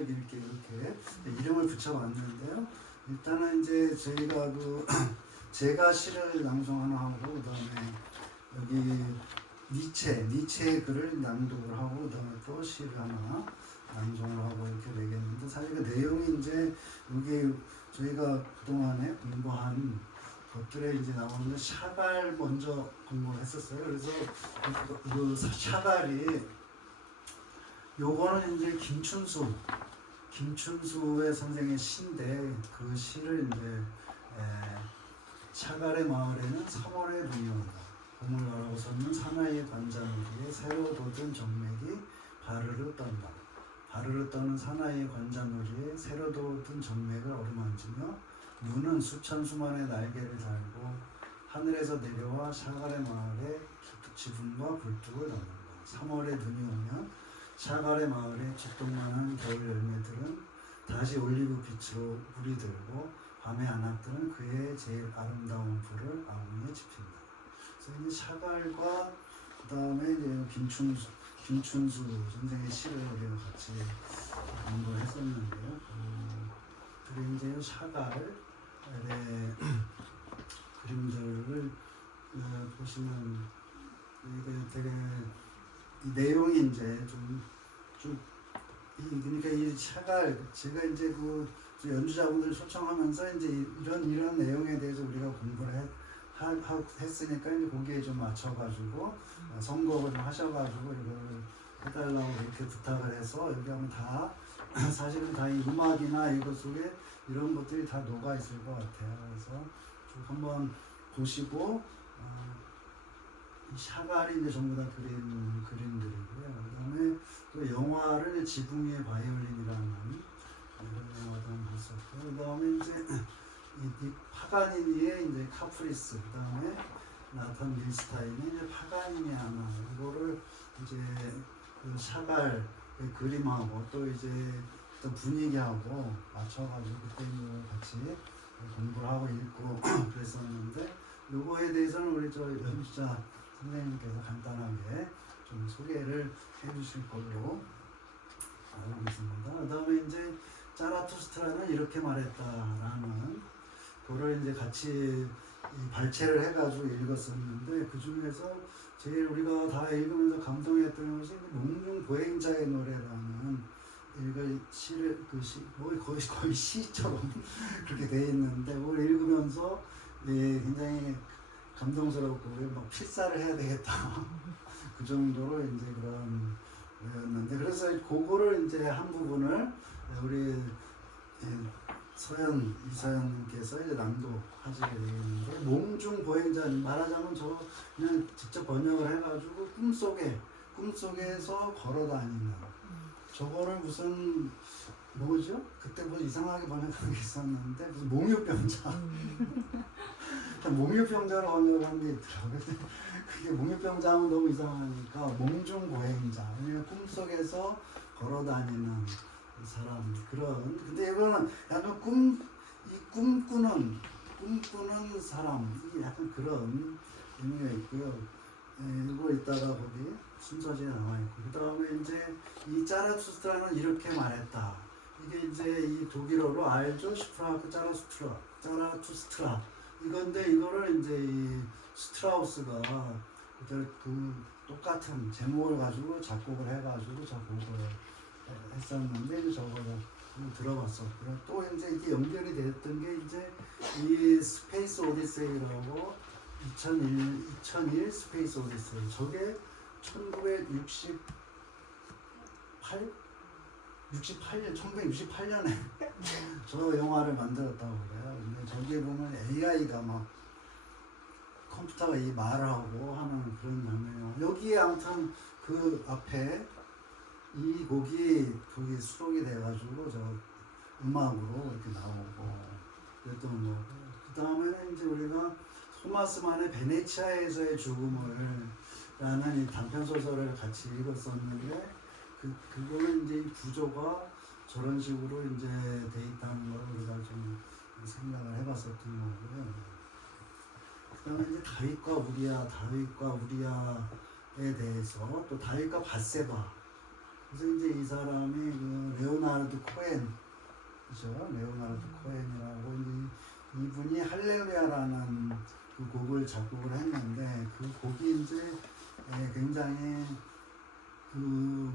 이렇게 이름을 붙여봤는데요. 일단은 이제 저희가 제가 시를 낭송 하나 하고 그다음에 여기 니체의 글을 낭독을 하고 그다음에 또 시를 하나 낭송을 하고 이렇게 되겠는데 사실 그 내용이 이제 여기 저희가 그동안에 공부한 것들에 이제 나오는데 샤갈 먼저 공부를 했었어요. 그래서 그 샤갈이 요거는 이제 김춘수의 선생의 시인데 그 시를 이제 샤갈의 마을에는 3월의 눈이 온다. 봄을 바라고 섰는 사나이의 관자놀이에 새로 돋은 정맥이 바르르 떤다. 바르르 떠는 사나이의 관자놀이에 새로 돋은 정맥을 어루만지며 눈은 수천 수만의 날개를 달고 하늘에서 내려와 샤갈의 마을에 지붕과 굴뚝을 덮는다. 3월의 눈이 오면 샤갈의 마을에 죽동만한 겨울 열매들은 다시 올리브 빛으로 물이 들고 밤의 안악들은 그의 제일 아름다운 불을 아궁이에 지핀다. 그래서 이제 샤갈과 그 다음에 이제 김춘수 선생의 시를 우리가 같이 공부를 했었는데요. 그리고 이제 샤갈의 그림들을 보시면 이게 되게 이 내용이 이제 그러니까 이 샤갈 제가 이제 연주자분들 초청하면서 이제 이런 내용에 대해서 우리가 공부를 했으니까 이제 거기에 좀 맞춰가지고 선곡을 좀 하셔가지고 이걸 해달라고 이렇게 부탁을 해서 여기 하면 다 사실은 다 이 음악이나 이것 속에 이런 것들이 다 녹아 있을 것 같아요. 그래서 쭉 한번 보시고 샤갈이 이제 전부 다 그림들이고요. 그다음에 또 영화를 지붕 위의 바이올린이라는 이런 영화도 한번 봤었고, 그다음에 이제 이 파가니니의 이제 카프리스, 그다음에 나탄 밀스타인의 이제 파가니니 하나 이거를 이제 그 샤갈의 그림하고 또 이제 또 분위기하고 맞춰가지고 그때 같이 공부를 하고 읽고 그랬었는데 요거에 대해서는 우리 저 연주자 선생님께서 간단하게 좀 소개를 해주실 걸로 알고 있습니다. 그 다음에 이제 자라투스트라는 이렇게 말했다라는 그거를 이제 같이 발췌를 해가지고 읽었었는데 그 중에서 제일 우리가 다 읽으면서 감동했던 것이 몽중 보행자의 노래라는 이거 시를 거의 시처럼 그렇게 돼 있는데 그걸 읽으면서 굉장히 감동스럽고 막 필사를 해야 되겠다 그 정도로 이제 그런 거였는데 그래서 그거를 이제 한 부분을 우리 이서연님께서 이제 낭독하시게 되겠는데 몽중 보행자 말하자면 저 그냥 직접 번역을 해가지고 꿈속에서 걸어다니는 저거를 무슨 뭐죠? 그때 뭐 이상하게 번역한 게 있었는데 무슨 몽유병자 몽유병자로 번역한 게 있더라고요. 그게 몽유병자 하면 너무 이상하니까 몽중보행자 꿈속에서 걸어다니는 사람 그런 근데 이거는 약간 꿈꾸는 사람 약간 그런 의미가 있고요. 이거 이따가 거기 순서지에 나와 있고 그 다음에 이제 이 짜라투스트라는 이렇게 말했다. 이게 이제 이 독일어로 알죠? 슈프라크 짜라투스트라 이건데 이거를 이제 이 스트라우스가 그 똑같은 제목을 가지고 작곡을 해가지고 작곡을 했었는데 저거를 들어봤었고요. 또 이제 이게 연결이 됐던 게 이제 이 스페이스 오디세이라고 2001 스페이스 오디세이 저게 1968년에 저 영화를 만들었다고 그래요. 근데 저기에 보면 AI가 막 컴퓨터가 이 말을 하고 하는 그런 장면이에요. 여기에 아무튼 그 앞에 이 곡이 거기 수록이 돼가지고 저 음악으로 이렇게 나오고 그랬던 거고 그 다음에는 이제 우리가 토마스 만의 베네치아에서의 죽음을 라는 이 단편 소설을 같이 읽었었는데 그거는 이제 이 구조가 저런 식으로 이제 돼 있다는 걸 우리가 좀 생각을 해봤었던 거고요. 그다음에 이제 다윗과 우리아에 대해서 또 다윗과 밧세바 그래서 이제 이 사람이 그 레오나르도 코엔, 그죠? 레오나르도 코엔이라고 이분이 할렐루야라는 그 곡을 작곡을 했는데 그 곡이 이제 굉장히 그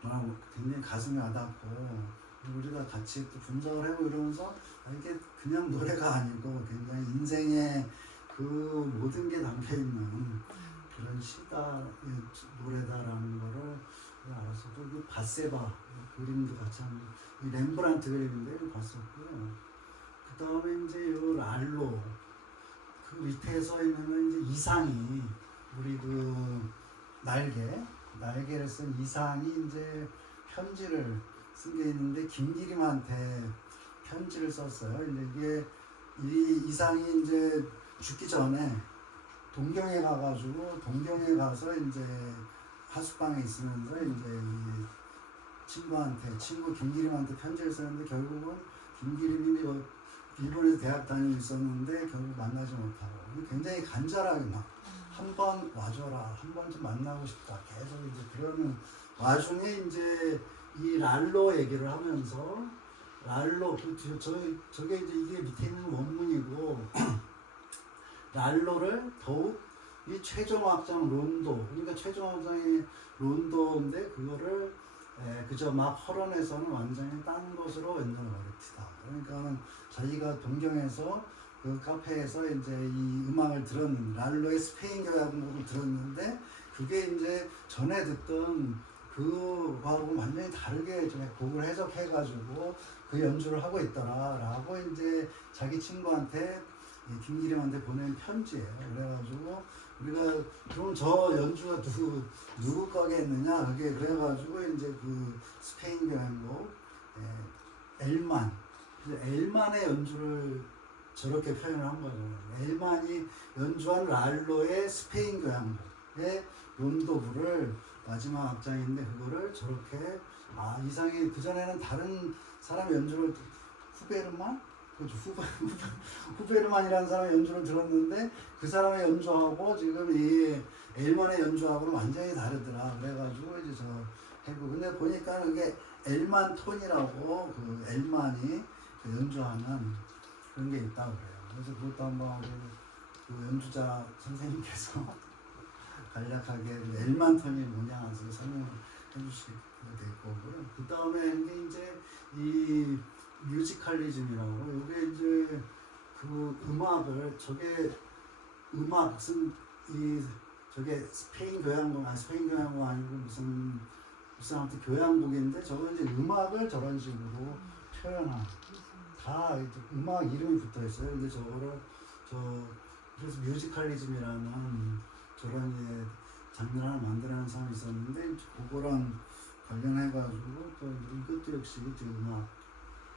뭐라고 굉장히 가슴이 와닿고 우리가 같이 또 분석을 하고 이러면서 이게 그냥 노래가 아니고 굉장히 인생의 그 모든 게 담겨 있는 그런 시다 노래다라는 거를 알아서 그 바세바 그림도 같이 한 렘브란트 그림인데 이거 봤었고요. 그 다음에 이제 요 랄로 그 밑에 서 있는 건 이제 이상이 우리 그 날개를 쓴 이상이 이제 편지를 쓴 게 있는데 김기림한테 편지를 썼어요. 이제 이게 이 이상이 이제 죽기 전에 동경에 가서 이제 하숙방에 있으면서 이제 이 친구 김기림한테 편지를 썼는데 결국은 김기림이 일본에서 대학 다니고 있었는데 결국 만나지 못하고 굉장히 간절하게 막 한 번 와줘라, 한 번 좀 만나고 싶다 계속 이제 그러는 와중에 이제 이 랄로 얘기를 하면서 랄로 저게 이제 이게 밑에 있는 원문이고 랄로를 더욱 이 최종학장 론도 그러니까 최종학장이 론도인데 그거를 그저 막 헐어내서는 완전히 딴 것으로 왼손을 버립시다. 그러니까 자기가 동경에서 그 카페에서 이제 이 음악을 랄로의 스페인 교향곡을 들었는데 그게 이제 전에 듣던 그거하고 완전히 다르게 곡을 해석해가지고 그 연주를 하고 있더라라고 이제 자기 친구한테 김기림한테 보낸 편지예요. 그래가지고 우리가 그럼 저 연주가 누구 거겠느냐 그게 그래가지고 이제 그 스페인 교향곡 엘만의 연주를 저렇게 표현을 한 거죠. 엘만이 연주한 랄로의 스페인 교향곡의 론도부를 마지막 악장인데 그거를 저렇게 이상이 그전에는 다른 사람 연주를 후베르만이라는 사람의 연주를 들었는데 그 사람의 연주하고 지금 이 엘만의 연주하고는 완전히 다르더라. 그래가지고 이제 저 했고 근데 보니까 그게 엘만 톤이라고 그 엘만이 연주하는 그런 게 있다고 그래요. 그래서 그것도 한번 그 연주자 선생님께서 간략하게 엘만 톤이 뭐냐 해서 설명을 해주시게 될 거고요. 그 다음에 이제 이 뮤지컬리즘이라고 이게 이제 그 음악을 저게 스페인 교향곡 아니고 무슨 아무튼 교향곡인데 저거 이제 음악을 저런 식으로 표현한 다 음악 이름이 붙어 있어요. 근데 그래서 뮤지컬리즘이라는 저런 장르를 하나 만들어낸 사람이 있었는데 그거랑 관련해가지고 또 이것도 역시 이제 음악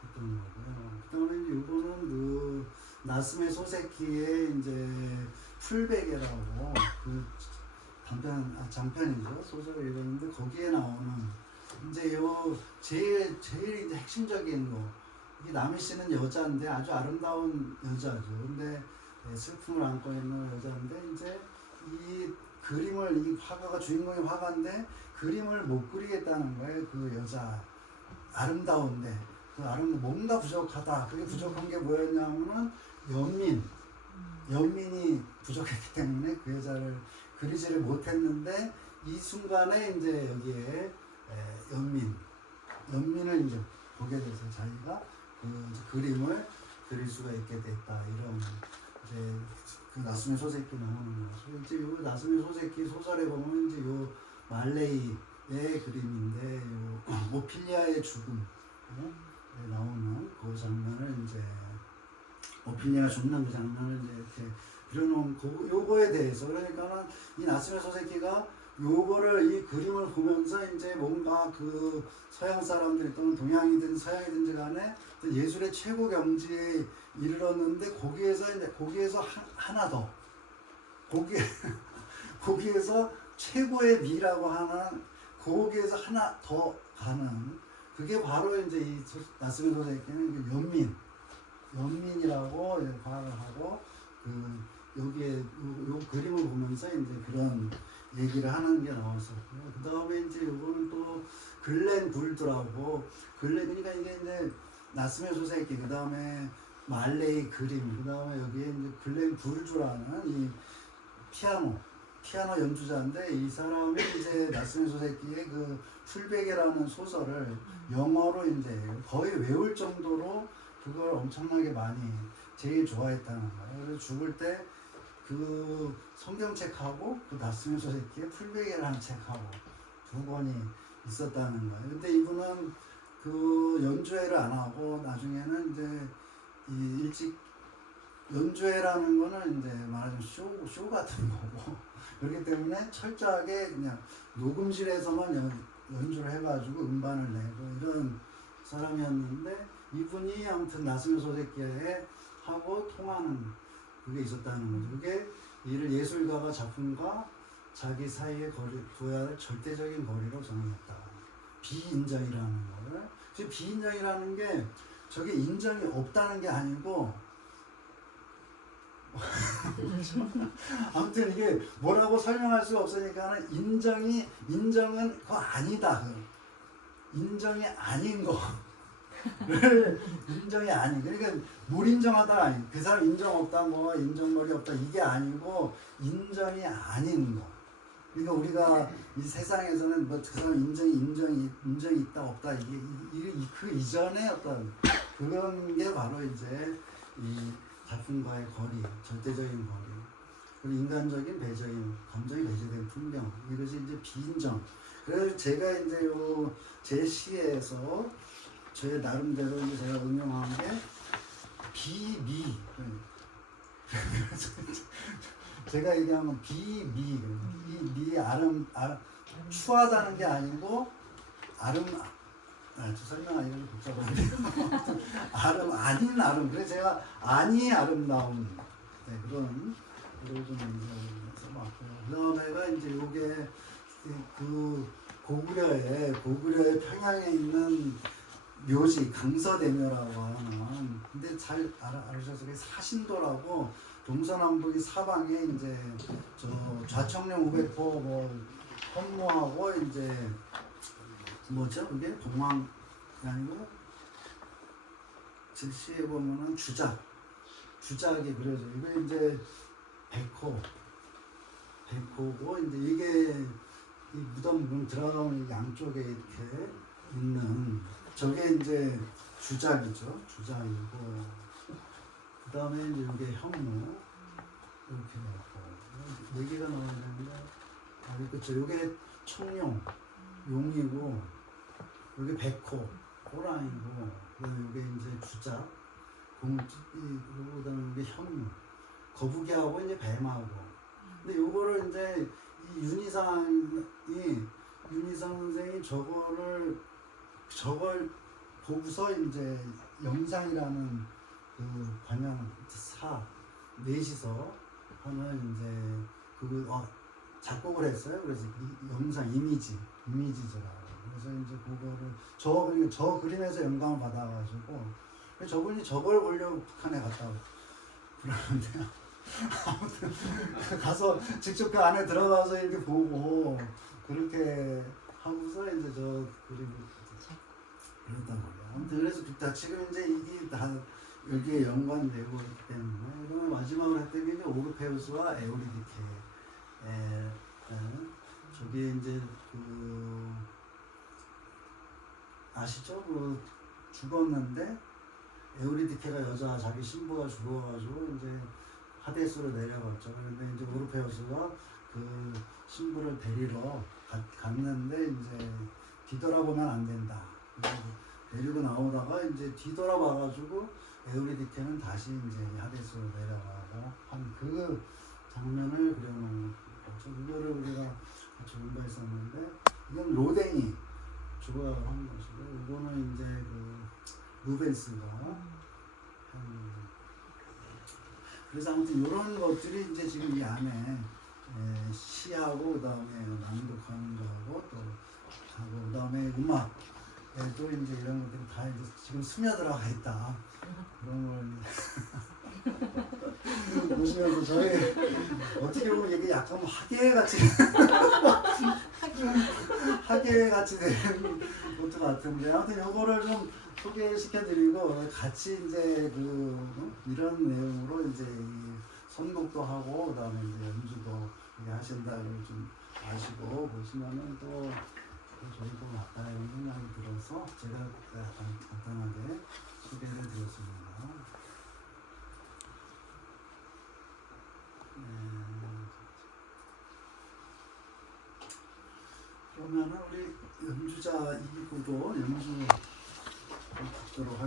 했던 거고요. 그다음에 이제 이거는 그 나스메 소세키의 이제 풀베개라고 그 장편이죠. 소설을 읽었는데 거기에 나오는 이제 요 제일 이제 핵심적인 거 이게 나미 씨는 여자인데 아주 아름다운 여자죠. 근데 슬픔을 안고 있는 여자인데 이제 이 그림을 이 화가가 주인공의 화가인데 그림을 못 그리겠다는 거예요. 그 여자 아름다운데 뭔가 부족하다. 그게 부족한 게 뭐였냐면은 연민이 부족했기 때문에 그 여자를 그리지를 못했는데 이 순간에 이제 여기에 연민을 이제 보게 돼서 자기가 그 그림을 그릴 수가 있게 됐다. 이런 이제 그 나스메 소세키 나오는 거죠. 이제 요 나스메 소세키 소설에 보면 이제 요 말레이의 그림인데 요 오피리아의 죽음 나오는 그 장면을 이제 오피리아가 죽는 그 장면을 이제 이렇게 그려놓은 요거에 대해서 그러니까는 이 나스메 소세키가 요거를 이 그림을 보면서 이제 뭔가 그 서양 사람들이 또는 동양이든 서양이든지 간에 예술의 최고 경지에 이르렀는데 거기에서 하나 더 거기에서 최고의 미라고 하는 거기에서 하나 더 가는 그게 바로 이제 이 나스메 소세키는 연민이라고 파악을 하고 여기에 요 그림을 보면서 이제 그런 얘기를 하는 게 나왔었고요. 그 다음에 이제 이거는 또 글렌 굴드라고 그러니까 이게 이제 나스메 소세키 그 다음에 말레이 그림 그 다음에 여기에 이제 글렌 굴드라는 이 피아노 연주자인데 이 사람이 이제 나스메 소세키의 그 풀베개라는 소설을 영어로 이제 거의 외울 정도로 그걸 엄청나게 많이 제일 좋아했다는 거예요. 그래서 죽을 때 그 성경책하고 그 나스메 소세키의 풀베개라는 책하고 두 권이 있었다는 거예요. 근데 이분은 그 연주회를 안 하고 나중에는 이제 이 일찍 연주회라는 거는 이제 말하자면 쇼 같은 거고 그렇기 때문에 철저하게 그냥 녹음실에서만 연주를 해가지고 음반을 내고 이런 사람이었는데 이분이 아무튼 나스메 소세키에 하고 통하는 그게 있었다는 거죠. 그게 이를 예술가가 작품과 자기 사이의 거리 둬야 할 절대적인 거리로 정했다. 비인정이라는 거를. 지금 비인정이라는 게 저게 인정이 없다는 게 아니고 아무튼 이게 뭐라고 설명할 수가 없으니까 인정은 그거 아니다. 인정이 아닌 거를 인정이 아닌 그러니까 뭘 인정하다 아니 그 사람 인정 없다 뭐 인정머리 없다 이게 아니고 인정이 아닌 거. 그러니까 우리가 이 세상에서는 뭐 그 사람 인정이 있다 없다 이게 그 이전에 어떤 그런 게 바로 이제 이 작품과의 거리, 절대적인 거리, 그리고 인간적인 배적인 감정이 배제된 풍경 이것이 이제 비인정. 그래서 제가 이제 제 시에서 제 나름대로 이제 제가 응용한 게 비미. 제가 얘기하면 비미. 이 추하다는 게 아니고 설명하기가 좀 복잡한데 아닌 아름. 그래서 제가 아니 아름다운 그런 좀 써봤고요. 그 다음에가 이제 요게 그 고구려의 평양에 있는 묘지 강서대묘라고 하는 근데 잘 알으셔서 사신도라고 동서남북이 사방에 이제 저 좌청령 500포 뭐 헌무하고 이제 뭐죠 그게 동왕이 아니고 즉시에 보면은 주작이 그려져. 이거 이제 백호고 이제 이게 이 무덤 문 들어가면 양쪽에 이렇게 있는 저게 이제 주작이죠. 주작이고 그 다음에 이제 이게 현무 이렇게 나오고 4개가 나와야 되는데 그렇죠. 이게 청룡 용이고 이게 백호 호랑이고 이게 이제 주작 그다음에 이게 현무 거북이하고 이제 뱀하고 근데 요거를 이제 이 윤희상 선생이 저걸 보고서 이제 영상이라는 그 관련 넷이서 하는 이제 그거 작곡을 했어요. 그래서 이 영상 이미지라고. 그래서 이제 그거를 저 그림에서 영감을 받아가지고 저분이 저걸 보려고 북한에 갔다고 그러는데요. 아무튼 가서 직접 그 안에 들어가서 이렇게 보고 그렇게 하고서 이제 저 그림을 그랬단 말이에요. 아무튼 그래서 지금 이제 이게 다 여기에 연관되고 있기 때문에 그러면 마지막으로 했던 게 이제 오르페우스와 에우리디케 저기 이제 그 아시죠? 그 죽었는데 에우리디케가 여자 자기 신부가 죽어가지고 이제 하데스로 내려갔죠. 그런데 이제 오르페우스가 그 신부를 데리러 갔는데 이제 뒤돌아보면 안 된다. 데리고 나오다가 이제 뒤돌아봐가지고 에우리디케는 다시 이제 하데스로 내려가고 한 그 장면을 그려놓은 거죠. 이거를 우리가 같이 공부했었는데 이건 로댕이 조각을 한 것이고 이거는 이제 그 루벤스가 그래서 아무튼 이런 것들이 이제 지금 이 안에 시하고 그 다음에 낭독하는 거하고 또 하고 그 다음에 음악에도 이제 이런 것들이 다 이제 지금 스며들어가 있다. 그런 걸 보시면서 저희 어떻게 보면 이게 약간 학예같이 학예같이 된 것도 같은데 아무튼 요거를 좀 소개시켜드리고 같이 이제 이런 내용으로 이제 이 선곡도 하고 그다음에 이제 연주도 하신다고 좀 아시고 보시면은 또 좋을 것 같다 이런 생각이 들어서 제가 간단하게 소개를 드렸습니다. 그러면은 우리 연주자 2부도 연주 듣도록 하겠습니다.